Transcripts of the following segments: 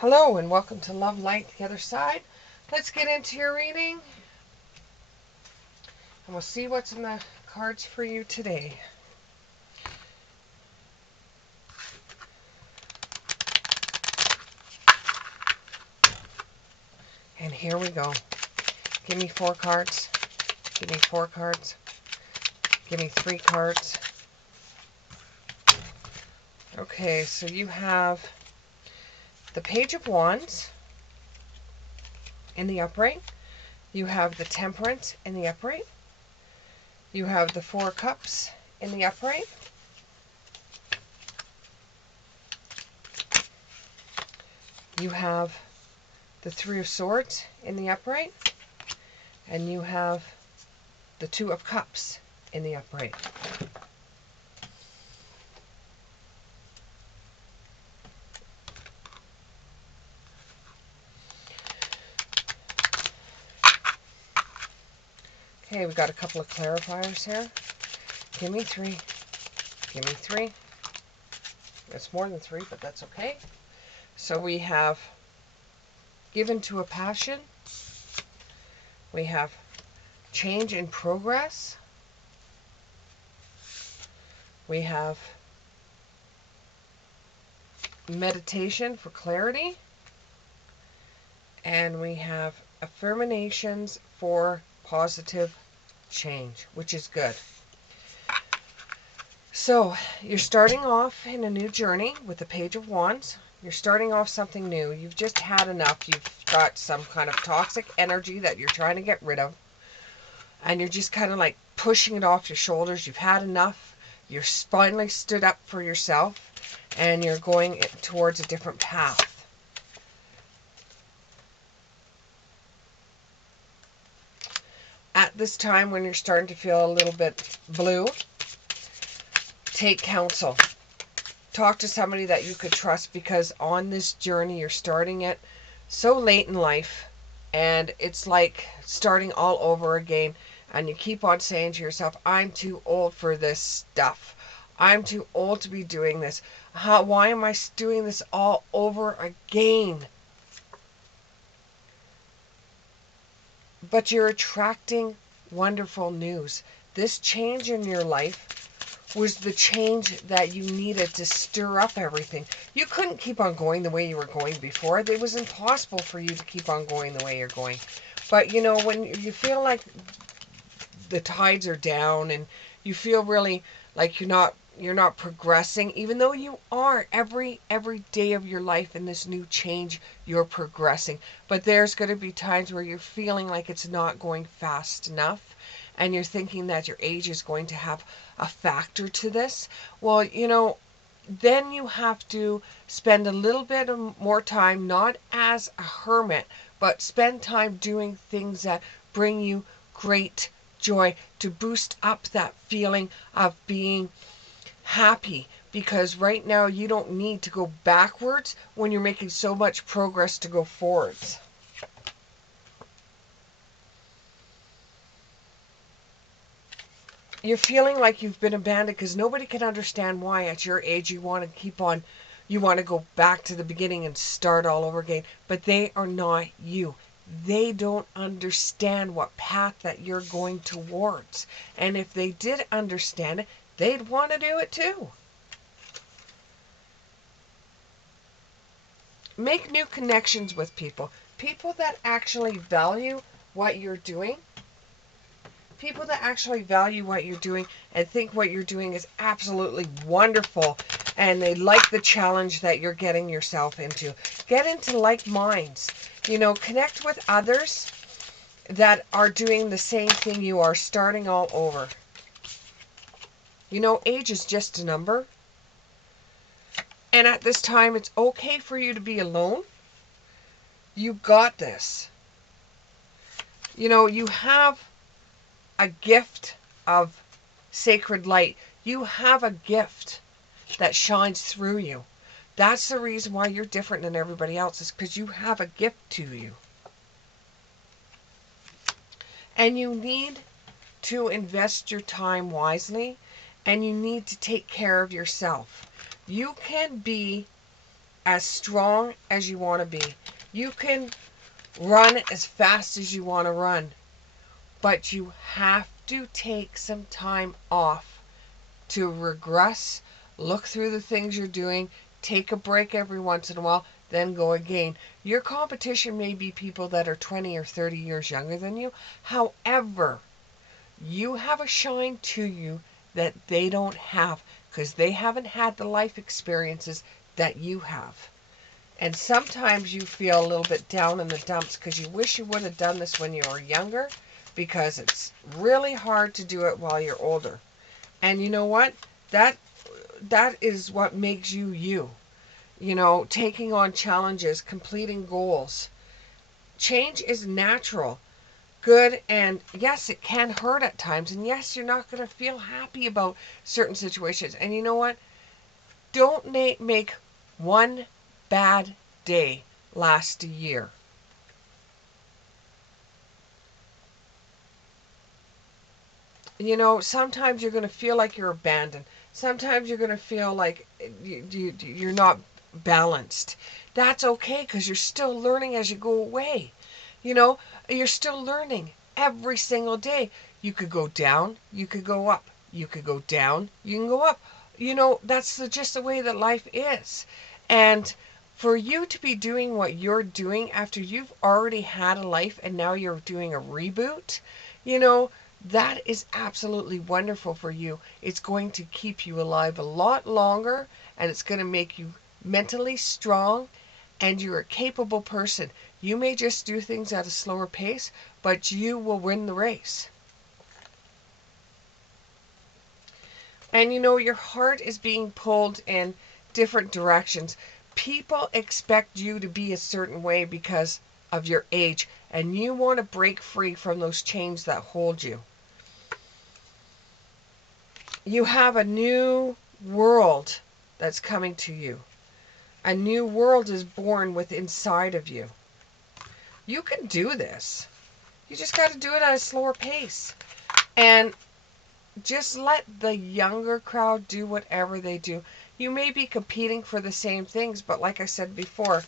Hello and welcome to Love Light the Other Side. Let's get into your reading and we'll see what's in the cards for you today. And here we go. Give me 4 cards. Give me 4 cards. Give me 3 cards. Okay, so you have the Page of Wands in the upright. You have the Temperance in the upright. You have the 4 Cups in the upright. You have the 3 of Swords in the upright. And you have the 2 of Cups in the upright. Okay, we got a couple of clarifiers here. Give me 3. Give me 3. It's more than 3, but that's okay. So we have given to a passion. We have change in progress. We have meditation for clarity. And we have affirmations for positive change, which is good. So you're starting off in a new journey with the Page of Wands. You're starting off something new. You've just had enough. You've got some kind of toxic energy that you're trying to get rid of. And you're just kind of like pushing it off your shoulders. You've had enough. You're finally stood up for yourself. And you're going towards a different path. At this time when you're starting to feel a little bit blue, take counsel. Talk to somebody that you could trust, because on this journey you're starting it so late in life and it's like starting all over again, and you keep on saying to yourself, I'm too old for this stuff. I'm too old to be doing this. Why am I doing this all over again? But you're attracting wonderful news. This change in your life was the change that you needed to stir up everything. You couldn't keep on going the way you were going before. It was impossible for you to keep on going the way you're going. But you know, when you feel like the tides are down and you feel really like you're not progressing, even though you are every day of your life in this new change, you're progressing. But there's going to be times where you're feeling like it's not going fast enough, and you're thinking that your age is going to have a factor to this. Well, you know, then you have to spend a little bit of more time, not as a hermit, but spend time doing things that bring you great joy, to boost up that feeling of being happy. Because right now you don't need to go backwards when you're making so much progress to go forwards. You're feeling like you've been abandoned because nobody can understand why at your age you want to keep on, you want to go back to the beginning and start all over again. But they are not you. They don't understand what path that you're going towards. And if they did understand it, they'd want to do it too. Make new connections with people. People that actually value what you're doing. People that actually value what you're doing and think what you're doing is absolutely wonderful, and they like the challenge that you're getting yourself into. Get into like minds. You know, connect with others that are doing the same thing you are, starting all over. You know, age is just a number. And at this time, it's okay for you to be alone. You got this. You know, you have a gift of sacred light. You have a gift that shines through you. That's the reason why you're different than everybody else, is because you have a gift to you. And you need to invest your time wisely, and you need to take care of yourself. You can be as strong as you want to be. You can run as fast as you want to run, but you have to take some time off to regress, look through the things you're doing, take a break every once in a while, then go again. Your competition may be people that are 20 or 30 years younger than you. However, you have a shine to you that they don't have because they haven't had the life experiences that you have. And sometimes you feel a little bit down in the dumps because you wish you would have done this when you were younger, because it's really hard to do it while you're older. And you know what? That is what makes you you. You know, taking on challenges, completing goals. Change is natural, good, and yes, it can hurt at times. And yes, you're not going to feel happy about certain situations. And you know what? Don't make one bad day last a year. You know, sometimes you're going to feel like you're abandoned. Sometimes you're going to feel like you're not balanced. That's okay because you're still learning as you go away. You know, you're still learning every single day. You could go down, you could go up. You could go down, you can go up. You know, that's just the way that life is. And for you to be doing what you're doing after you've already had a life and now you're doing a reboot, you know, that is absolutely wonderful for you. It's going to keep you alive a lot longer, and it's going to make you mentally strong, and you're a capable person. You may just do things at a slower pace, but you will win the race. And you know, your heart is being pulled in different directions. People expect you to be a certain way because of your age, and you want to break free from those chains that hold you. You have a new world that's coming to you. A new world is born within inside of you. You can do this. You just got to do it at a slower pace. And just let the younger crowd do whatever they do. You may be competing for the same things, but like I said before,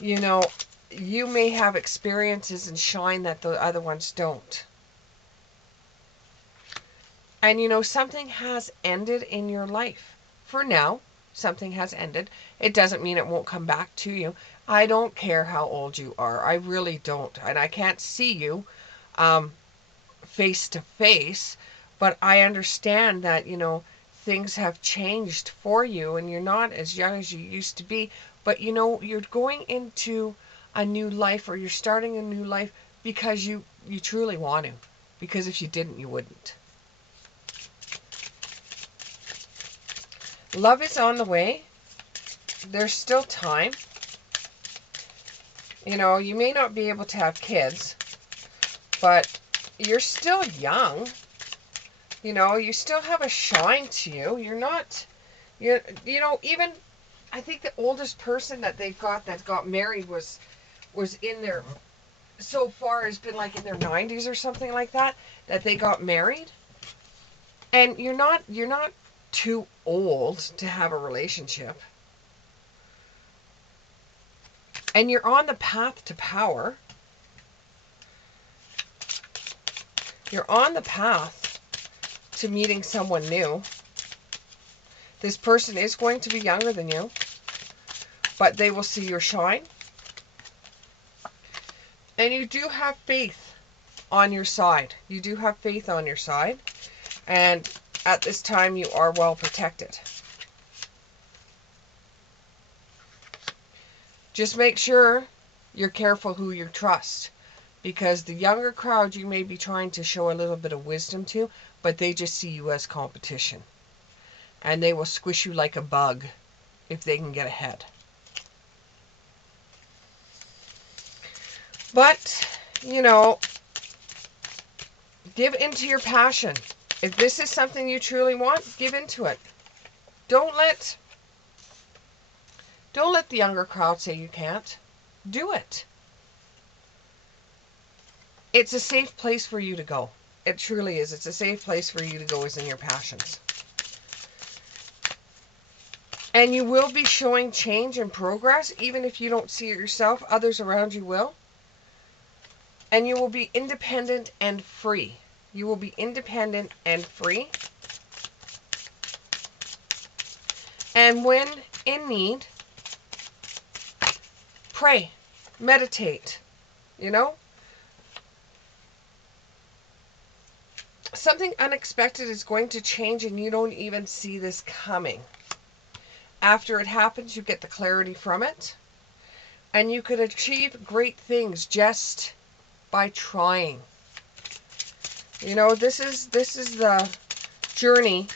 you know, you may have experiences and shine that the other ones don't. And you know, something has ended in your life. For now, something has ended. It doesn't mean it won't come back to you. I don't care how old you are. I really don't. And I can't see you face to face. But I understand that, you know, things have changed for you and you're not as young as you used to be. But, you know, you're going into a new life, or you're starting a new life because you truly want to. Because if you didn't, you wouldn't. Love is on the way. There's still time. You know, you may not be able to have kids, but you're still young. You know, you still have a shine to you. You're not, you know, even, I think the oldest person that they've got that got married was in their, so far has been like in their 90s or something like that they got married. And you're not too old to have a relationship. And you're on the path to power. You're on the path to meeting someone new. This person is going to be younger than you, but they will see your shine. And you do have faith on your side. You do have faith on your side. And at this time, you are well protected. Just make sure you're careful who you trust, because the younger crowd you may be trying to show a little bit of wisdom to, but they just see you as competition. And they will squish you like a bug if they can get ahead. But, you know, give into your passion. If this is something you truly want, give into it. Don't let the younger crowd say you can't. Do it. It's a safe place for you to go. It truly is. It's a safe place for you to go, is in your passions. And you will be showing change and progress, even if you don't see it yourself, others around you will. And you will be independent and free. You will be independent and free. And when in need, pray, meditate, you know. Something unexpected is going to change and you don't even see this coming. After it happens, you get the clarity from it. And you could achieve great things just by trying. You know, this is the journey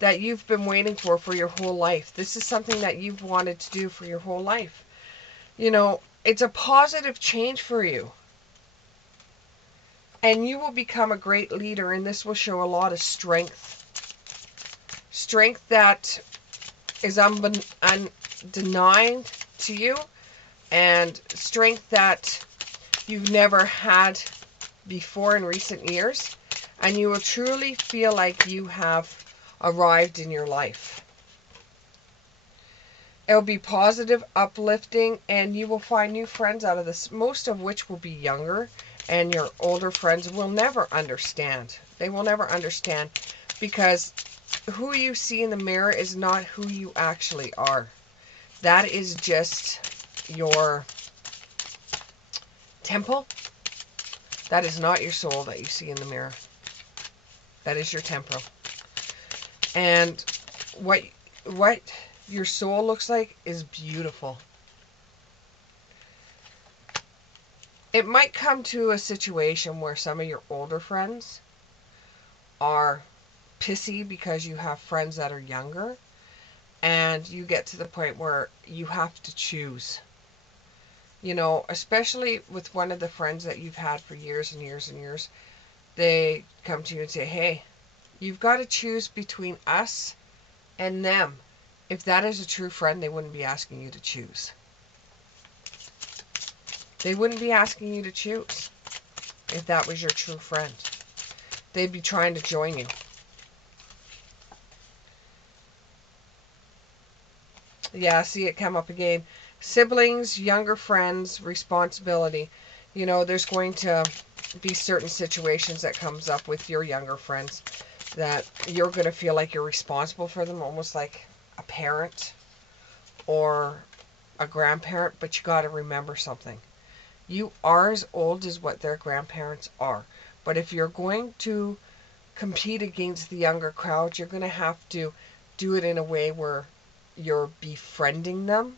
that you've been waiting for your whole life. This is something that you've wanted to do for your whole life. You know, it's a positive change for you. And you will become a great leader, and this will show a lot of strength. Strength that is undenied to you, and strength that you've never had before in recent years. And you will truly feel like you have arrived in your life. It'll be positive, uplifting, and you will find new friends out of this, most of which will be younger, and your older friends will never understand. They will never understand, because who you see in the mirror is not who you actually are. That is just your temple. That is not your soul that you see in the mirror. That is your temple. And what your soul looks like is beautiful. It might come to a situation where some of your older friends are pissy because you have friends that are younger, and you get to the point where you have to choose. You know, especially with one of the friends that you've had for years and years and years, they come to you and say, hey, you've got to choose between us and them. If that is a true friend, they wouldn't be asking you to choose. They wouldn't be asking you to choose if that was your true friend. They'd be trying to join you. Yeah, see it come up again. Siblings, younger friends, responsibility. You know, there's going to be certain situations that comes up with your younger friends that you're going to feel like you're responsible for them, almost like a parent or a grandparent. But you got to remember something. You are as old as what their grandparents are. But if you're going to compete against the younger crowd, you're going to have to do it in a way where you're befriending them.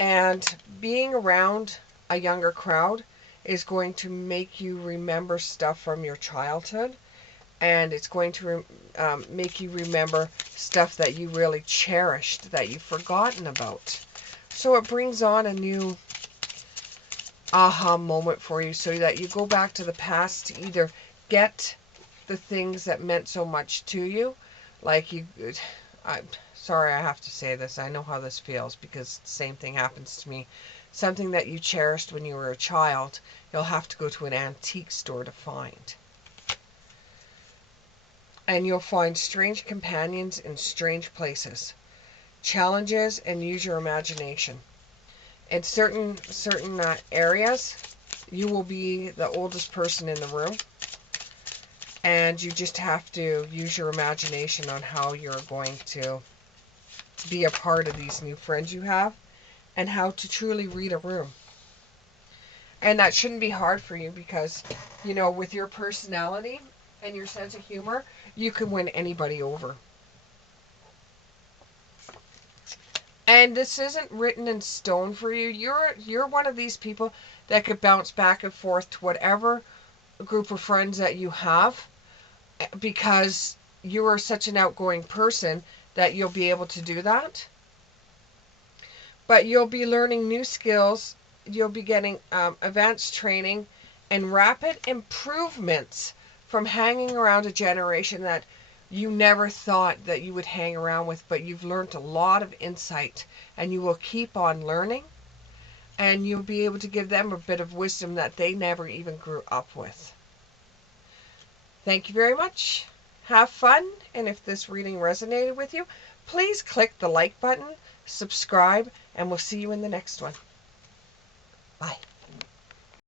And being around a younger crowd is going to make you remember stuff from your childhood. And it's going to make you remember stuff that you really cherished, that you've forgotten about. So it brings on a new aha moment for you, so that you go back to the past to either get the things that meant so much to you, like I'm sorry I have to say this, I know how this feels, because the same thing happens to me. Something that you cherished when you were a child, you'll have to go to an antique store to find. And you'll find strange companions in strange places. Challenges, and use your imagination. In certain areas, you will be the oldest person in the room. And you just have to use your imagination on how you're going to be a part of these new friends you have, and how to truly read a room. And that shouldn't be hard for you, because, you know, with your personality and your sense of humor, you can win anybody over. And this isn't written in stone for you. You're one of these people that could bounce back and forth to whatever group of friends that you have, because you are such an outgoing person that you'll be able to do that. But you'll be learning new skills. You'll be getting advanced training and rapid improvements from hanging around a generation that you never thought that you would hang around with, but you've learned a lot of insight, and you will keep on learning, and you'll be able to give them a bit of wisdom that they never even grew up with. Thank you very much. Have fun, and if this reading resonated with you, please click the like button, subscribe, and we'll see you in the next one. Bye.